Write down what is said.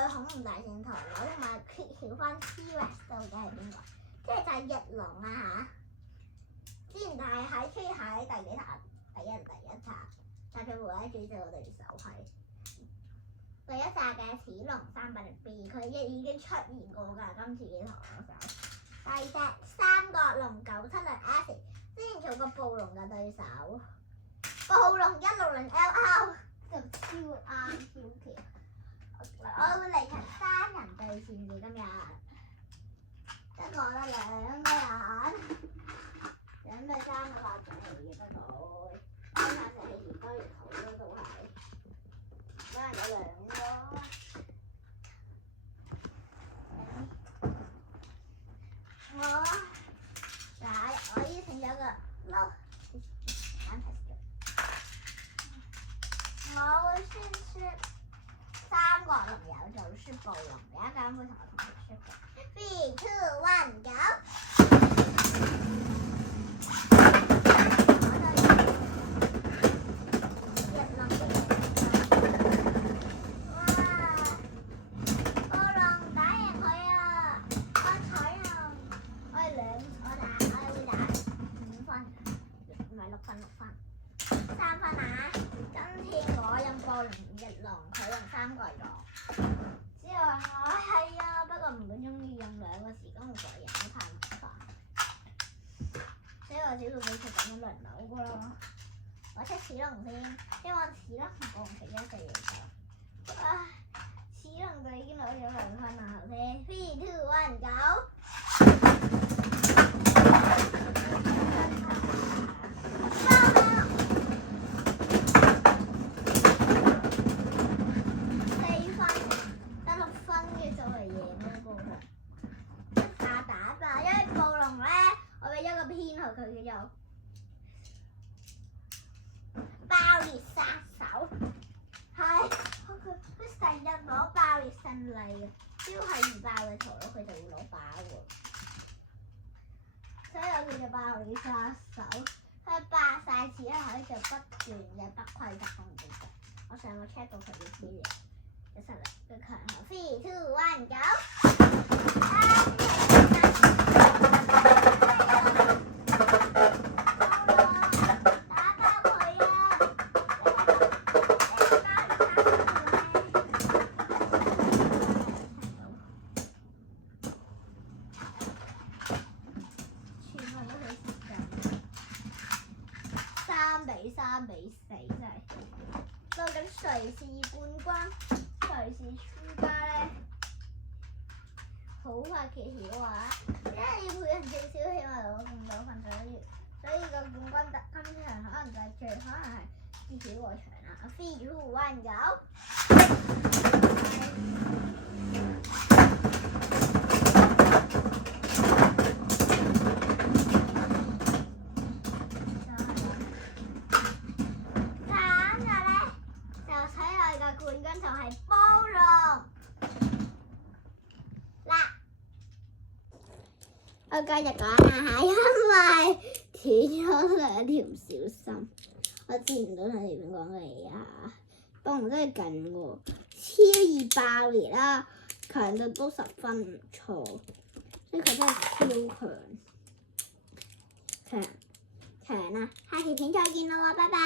愛恐龍大戰唐老同埋揭曉翻 T-Rex 到底係邊個？即係就係翼龍啊嚇！之前就係喺出現喺第幾集？第一集，但佢唯一主角嘅對手係第一集嘅齒龍300B，佢已經出現過㗎。今次嘅唐老手，第二隻三角龍976S，之前做過暴龍嘅對手，暴龍160LR 就超啱超橋。我會嚟係3人對戰嘅今日，一個得2個人，2對3個發射器得到，發射器而家好多都係，可能有2個。我邀請咗個撈，我會先說三角龍有做出暴龍，有一間會同我同佢出嘅。3、2、1，go！佢用3個咗，之後我係啊，不過唔會中意用2個時間去做嘢，太麻煩。所以我只會俾佢咁樣輪流㗎咯。我出齒龍先，希望齒龍同其中一隻贏咗。齒龍就已經攞咗2分啦，頭先。3、2、1，go！佢叫做爆裂殺手，係佢成日攞爆裂勝利嘅，只要係唔爆嘅圖咯，佢就會攞爆喎。所以我叫做爆裂殺手，佢爆晒次咧可以做不斷嘅不規則攻擊。我上個 check 到佢嘅資料，有實力嘅強項。3、2、1，go！3比4真係，究竟誰是冠軍？誰是輸家咧？好快揭曉啊！因為要每人最少起碼攞咁多分，所以個冠軍今場可能就係可能係揭曉個場啦。3、2、1，go！我繼續講啦，因為斷咗2條小心，我之前都睇你講嘅嘢啊，暴龍真係勁喎，超易爆裂啦，強度都10分唔錯，所以佢真係超強啊！下期片再見啦，拜拜。